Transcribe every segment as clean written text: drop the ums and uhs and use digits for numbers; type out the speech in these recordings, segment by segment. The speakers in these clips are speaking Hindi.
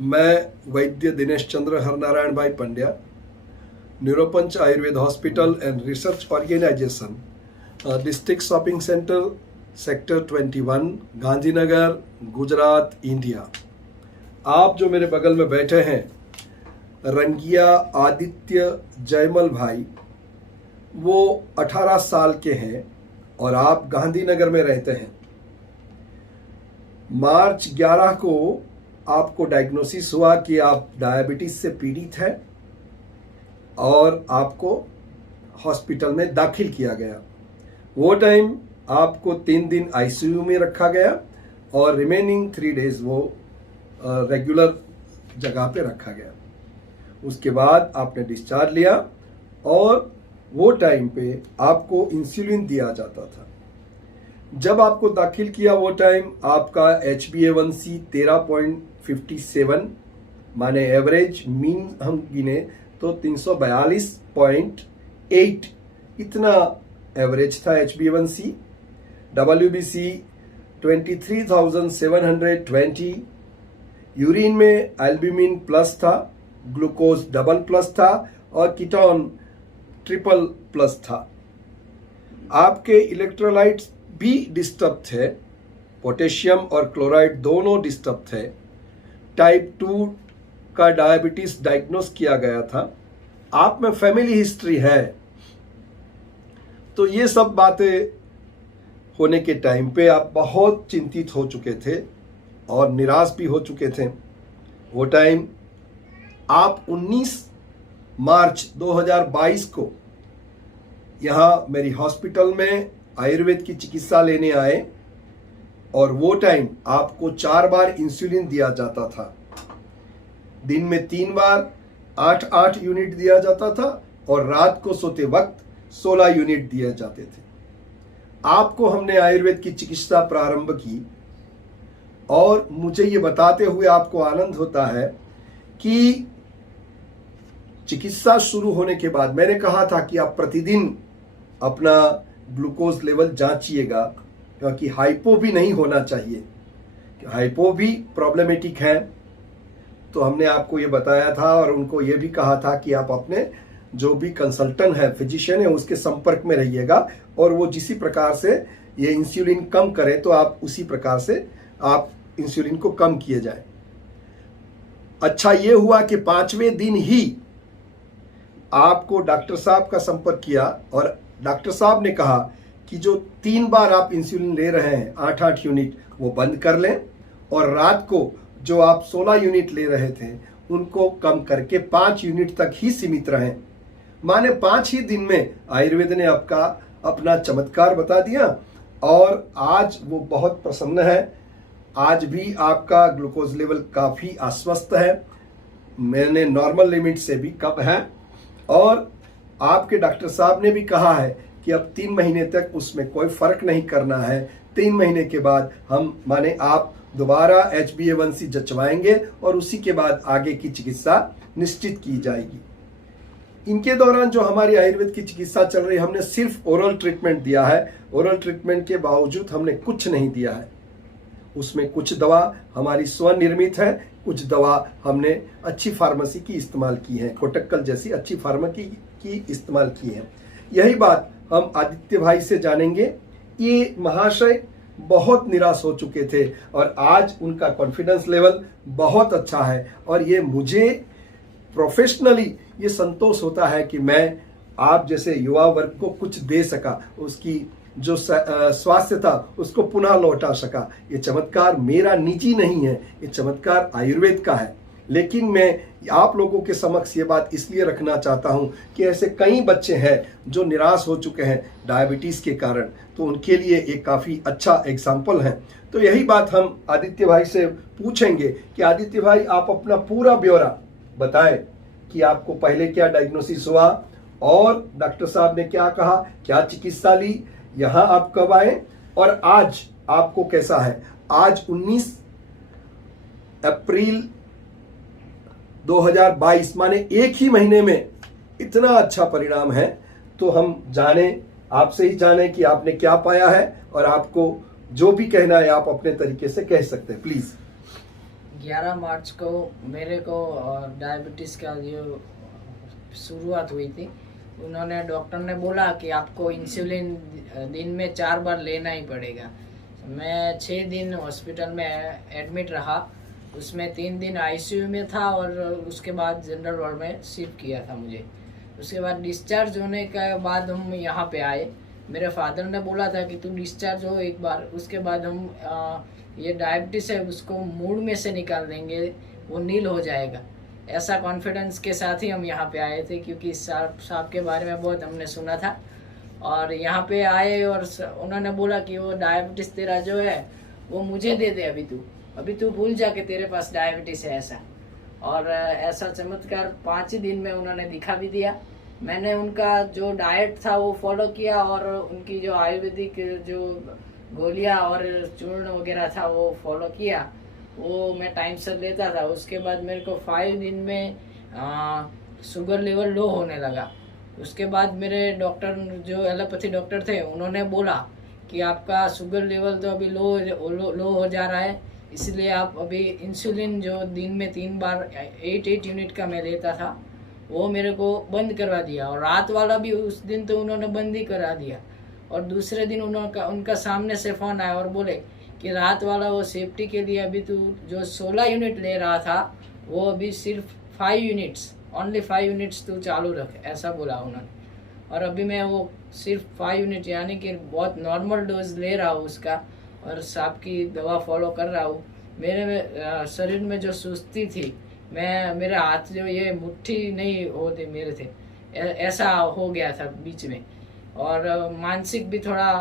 मैं वैद्य Dinesh Chandra Harnarayan Bhai Pandya, Neuropanch Ayurveda hospital and research organisation, district shopping centre, sector 21, Gandhinagar, Gujarat, India. आप जो मेरे बगल में बैठे हैं, रंगिया आदित्य जयमल भाई, वो 18 साल के हैं और आप गांधीनगर में रहते हैं। मार्च 11 को आपको डायग्नोसिस हुआ कि आप डायबिटीज से पीड़ित हैं और आपको हॉस्पिटल में दाखिल किया गया। वो टाइम आपको 3 दिन आईसीयू में रखा गया और रिमेनिंग 3 डेज वो रेगुलर जगह पे रखा गया। उसके बाद आपने डिस्चार्ज लिया और वो टाइम पे आपको इंसुलिन दिया जाता था। जब आपको दाखिल किया वो टाइम आपका HbA1c 13.57, माने एवरेज, मीन हम गिने तो 342.8 इतना एवरेज था HbA1c। WBC 23,720, यूरिन में एल्ब्यूमिन प्लस था, ग्लूकोज डबल प्लस था और कीटोन ट्रिपल प्लस था। आपके इलेक्ट्रोलाइट्स भी डिस्टर्ब थे, पोटेशियम और क्लोराइड दोनों डिस्टर्ब थे। टाइप 2 का डायबिटीज डायग्नोस किया गया था। आप में फैमिली हिस्ट्री है। तो ये सब बातें होने के टाइम पे आप बहुत चिंतित हो चुके थे और निराश भी हो चुके थे। वो टाइम आप 19 मार्च 2022 को यहाँ मेरी हॉस्पिटल में आयुर्वेद की चिकित्सा लेने आए और वो टाइम आपको 4 बार इंसुलिन दिया जाता था। दिन में 3 बार 8-8 यूनिट दिया जाता था और रात को सोते वक्त 16 यूनिट दिए जाते थे। आपको हमने आयुर्वेद की चिकित्सा प्रारंभ की और मुझे ये बताते हुए आपको आनंद होता है कि चिकित्सा शुरू होने के बाद मैंने कहा था कि आप प्रतिदिन अपना ग्लूकोज लेवल जांचिएगा, क्योंकि हाइपो भी नहीं होना चाहिए। हाइपो भी प्रॉब्लमेटिक है। तो हमने आपको ये बताया था और उनको ये भी कहा था कि आप अपने जो भी कंसल्टेंट है, फिजिशियन है, उसके संपर्क में रहिएगा और वो जिसी प्रकार से ये इंसुलिन कम करे तो आप उसी प्रकार से आप इंसुलिन को कम किए जाए। अच्छा ये हुआ कि 5वें दिन ही आपको डॉक्टर साहब का संपर्क किया और डॉक्टर साहब ने कहा कि जो 3 बार आप इंसुलिन ले रहे हैं 8-8 यूनिट, वो बंद कर लें और रात को जो आप 16 यूनिट ले रहे थे उनको कम करके 5 यूनिट तक ही सीमित रहें। माने 5 ही दिन में आयुर्वेद ने आपका अपना चमत्कार बता दिया और आज वो बहुत प्रसन्न है। आज भी आपका ग्लूकोज लेवल काफ़ी आश्वस्त है, मैंने नॉर्मल लिमिट से भी कम है और आपके डॉक्टर साहब ने भी कहा है कि अब 3 महीने तक उसमें कोई फर्क नहीं करना है। 3 महीने के बाद हम माने आप दोबारा HbA1c जचवाएंगे और उसी के बाद आगे की चिकित्सा निश्चित की जाएगी। इनके दौरान जो हमारी आयुर्वेद की चिकित्सा चल रही है, हमने सिर्फ ओरल ट्रीटमेंट दिया है। ओरल ट्रीटमेंट के बावजूद हमने कुछ नहीं दिया है। उसमें कुछ दवा हमारी स्वनिर्मित है, कुछ दवा हमने अच्छी फार्मेसी की इस्तेमाल की है, कोटक्कल जैसी अच्छी फार्मेसी की इस्तेमाल की है। यही बात हम आदित्य भाई से जानेंगे। ये महाशय बहुत निराश हो चुके थे और आज उनका कॉन्फिडेंस लेवल बहुत अच्छा है और ये मुझे प्रोफेशनली ये संतोष होता है कि मैं आप जैसे युवा वर्ग को कुछ दे सका, उसकी जो स्वास्थ्य था उसको पुनः लौटा सका। ये चमत्कार मेरा निजी नहीं है, ये चमत्कार आयुर्वेद का है। लेकिन मैं आप लोगों के समक्ष ये बात इसलिए रखना चाहता हूँ कि ऐसे कई बच्चे हैं जो निराश हो चुके हैं डायबिटीज़ के कारण, तो उनके लिए एक काफ़ी अच्छा एग्जाम्पल है। तो यही बात हम आदित्य भाई से पूछेंगे कि आदित्य भाई आप अपना पूरा ब्यौरा बताएं कि आपको पहले क्या डायग्नोसिस हुआ और डॉक्टर साहब ने क्या कहा, क्या चिकित्सा ली, यहाँ आप कब आए और आज आपको कैसा है। आज 19 अप्रैल 2022, माने एक ही महीने में इतना अच्छा परिणाम है। तो हम जाने, आपसे ही जाने कि आपने क्या पाया है और आपको जो भी कहना है आप अपने तरीके से कह सकते हैं, प्लीज। 11 मार्च को मेरे को डायबिटीज़ का जो शुरुआत हुई थी, उन्होंने डॉक्टर ने बोला कि आपको इंसुलिन दिन में 4 बार लेना ही पड़ेगा। मैं 6 दिन हॉस्पिटल में एडमिट रहा, उसमें 3 दिन आईसीयू में था और उसके बाद जनरल वार्ड में शिफ्ट किया था मुझे। उसके बाद डिस्चार्ज होने के बाद हम यहाँ पे आए। मेरे फादर ने बोला था कि तू डिस्चार्ज हो एक बार, उसके बाद हम ये डायबिटीज़ है उसको मूड में से निकाल देंगे, वो नील हो जाएगा। ऐसा कॉन्फिडेंस के साथ ही हम यहाँ पे आए थे, क्योंकि साहब के बारे में बहुत हमने सुना था। और यहाँ पे आए और उन्होंने बोला कि वो डायबिटीज़ तेरा जो है वो मुझे दे दे, अभी तू भूल जा कि तेरे पास डायबिटीज़ है ऐसा। और ऐसा चमत्कार 5 ही दिन में उन्होंने दिखा भी दिया। मैंने उनका जो डाइट था वो फॉलो किया और उनकी जो आयुर्वेदिक जो गोलियां और चूर्ण वगैरह था वो फॉलो किया, वो मैं टाइम से लेता था। उसके बाद मेरे को 5 दिन में शुगर लेवल लो होने लगा। उसके बाद मेरे डॉक्टर जो एलोपैथी डॉक्टर थे उन्होंने बोला कि आपका शुगर लेवल तो अभी लो हो जा रहा है, इसलिए आप अभी इंसुलिन जो दिन में 3 बार 8 यूनिट का मैं लेता था वो मेरे को बंद करवा दिया। और रात वाला भी उस दिन तो उन्होंने बंद ही करा दिया। और दूसरे दिन उनका सामने से फ़ोन आया और बोले कि रात वाला वो सेफ्टी के लिए अभी तू जो 16 यूनिट ले रहा था वो अभी सिर्फ 5 यूनिट्स, ओनली 5 यूनिट्स तू चालू रख, ऐसा बोला उन्होंने। और अभी मैं वो सिर्फ 5 यूनिट यानी कि बहुत नॉर्मल डोज ले रहा हूँ उसका, और साहब की दवा फॉलो कर रहा हूँ। मेरे शरीर में जो सुस्ती थी, मेरे हाथ जो ये मुट्ठी नहीं होते मेरे थे, ऐसा हो गया था बीच में। और मानसिक भी थोड़ा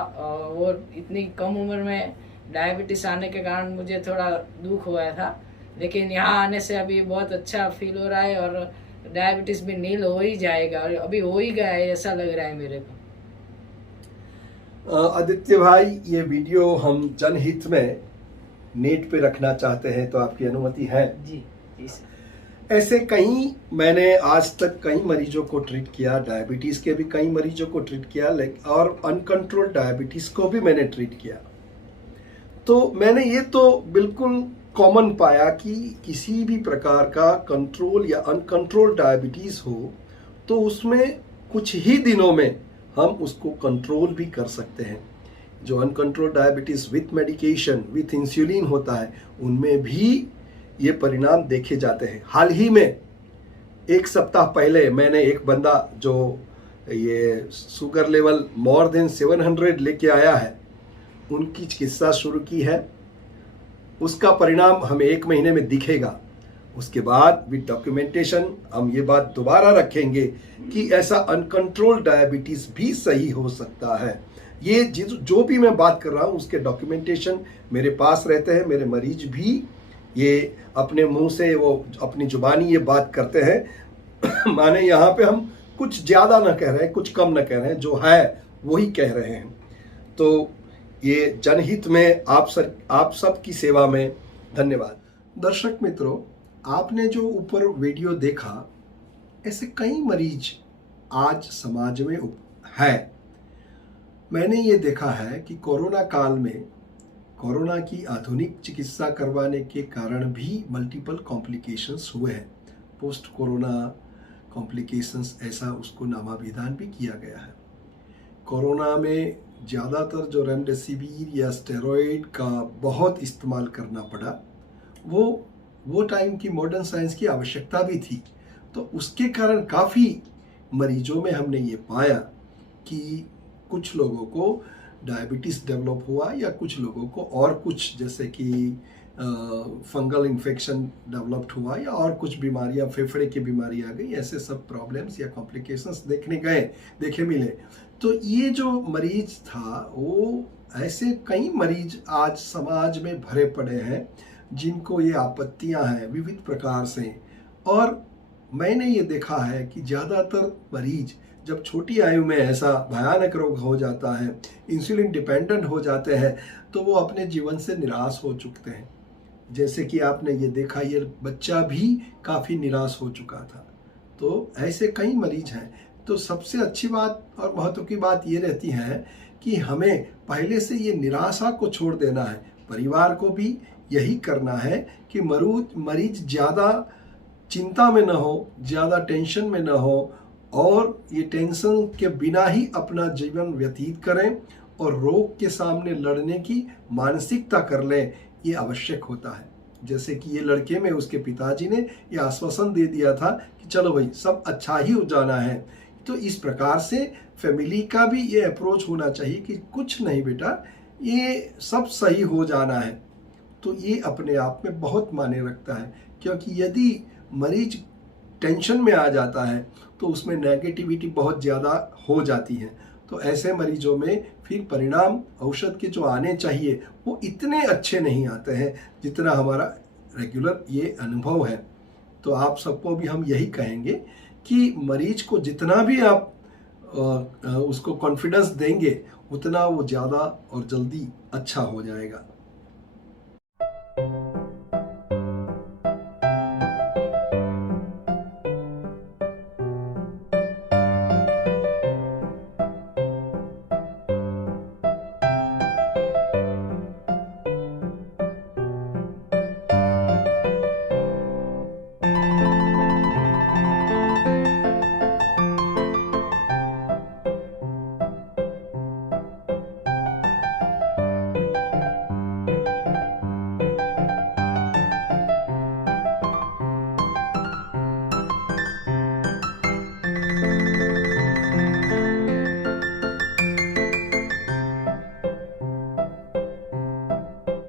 वो इतनी कम उम्र में डायबिटीज़ आने के कारण मुझे थोड़ा दुख हुआ था, लेकिन यहाँ आने से अभी बहुत अच्छा फील हो रहा है और डायबिटीज़ भी नील हो ही जाएगा, और अभी हो ही गया है ऐसा लग रहा है मेरे को। आदित्य भाई, ये वीडियो हम जनहित में नेट पे रखना चाहते हैं, तो आपकी अनुमति है? जी। ऐसे मैंने आज तक कई मरीजों को ट्रीट किया, डायबिटीज़ के भी कई मरीजों को ट्रीट किया, और अनकंट्रोल्ड डायबिटीज़ को भी मैंने ट्रीट किया। तो मैंने ये तो बिल्कुल कॉमन पाया कि किसी भी प्रकार का कंट्रोल या अनकंट्रोल्ड डायबिटीज़ हो तो उसमें कुछ ही दिनों में हम उसको कंट्रोल भी कर सकते हैं। जो uncontrolled diabetes with medication with insulin होता है, उनमें भी ये परिणाम देखे जाते हैं। हाल ही में 1 सप्ताह पहले मैंने एक बंदा जो ये शुगर लेवल मोर देन 700 लेके आया है, उनकी चिकित्सा शुरू की है। उसका परिणाम हमें 1 महीने में दिखेगा। उसके बाद विद डॉक्यूमेंटेशन हम ये बात दोबारा रखेंगे कि ऐसा अनकंट्रोल्ड डायबिटीज़ भी सही हो सकता है। ये जो भी मैं बात कर रहा हूँ उसके डॉक्यूमेंटेशन मेरे पास रहते हैं। मेरे मरीज भी ये अपने मुंह से वो अपनी जुबानी ये बात करते हैं माने यहाँ पे हम कुछ ज़्यादा ना कह रहे हैं, कुछ कम ना कह रहे हैं, जो है वही कह रहे हैं। तो ये जनहित में आप सब की सेवा में धन्यवाद। दर्शक मित्रों, आपने जो ऊपर वीडियो देखा, ऐसे कई मरीज आज समाज में है। मैंने ये देखा है कि कोरोना काल में कोरोना की आधुनिक चिकित्सा करवाने के कारण भी मल्टीपल कॉम्प्लिकेशंस हुए हैं। पोस्ट कोरोना कॉम्प्लिकेशंस, ऐसा उसको नामाभिधान भी किया गया है। कोरोना में ज़्यादातर जो रेमडेसिविर या स्टेरॉइड का बहुत इस्तेमाल करना पड़ा, वो टाइम की मॉडर्न साइंस की आवश्यकता भी थी। तो उसके कारण काफ़ी मरीजों में हमने ये पाया कि कुछ लोगों को डायबिटीज़ डेवलप हुआ, या कुछ लोगों को और कुछ जैसे कि फंगल इन्फेक्शन डेवलप्ड हुआ, या और कुछ बीमारियां, फेफड़े की बीमारी आ गई। ऐसे सब प्रॉब्लम्स या कॉम्प्लिकेशंस देखे मिले। तो ये जो मरीज था, वो ऐसे कई मरीज आज समाज में भरे पड़े हैं जिनको ये आपत्तियां हैं विविध प्रकार से। और मैंने ये देखा है कि ज़्यादातर मरीज जब छोटी आयु में ऐसा भयानक रोग हो जाता है, इंसुलिन डिपेंडेंट हो जाते हैं, तो वो अपने जीवन से निराश हो चुकते हैं। जैसे कि आपने ये देखा, ये बच्चा भी काफ़ी निराश हो चुका था। तो ऐसे कई मरीज हैं। तो सबसे अच्छी बात और महत्व की बात ये रहती है कि हमें पहले से ये निराशा को छोड़ देना है। परिवार को भी यही करना है कि मरीज ज़्यादा चिंता में न हो, ज़्यादा टेंशन में न हो और ये टेंशन के बिना ही अपना जीवन व्यतीत करें और रोग के सामने लड़ने की मानसिकता कर लें, ये आवश्यक होता है। जैसे कि ये लड़के में उसके पिताजी ने ये आश्वासन दे दिया था कि चलो भाई सब अच्छा ही हो जाना है। तो इस प्रकार से फैमिली का भी ये अप्रोच होना चाहिए कि कुछ नहीं बेटा, ये सब सही हो जाना है। तो ये अपने आप में बहुत मायने रखता है, क्योंकि यदि मरीज टेंशन में आ जाता है तो उसमें नेगेटिविटी बहुत ज़्यादा हो जाती है। तो ऐसे मरीजों में फिर परिणाम औषध के जो आने चाहिए वो इतने अच्छे नहीं आते हैं जितना हमारा रेगुलर ये अनुभव है। तो आप सबको भी हम यही कहेंगे कि मरीज को जितना भी आप उसको कॉन्फिडेंस देंगे उतना वो ज़्यादा और जल्दी अच्छा हो जाएगा।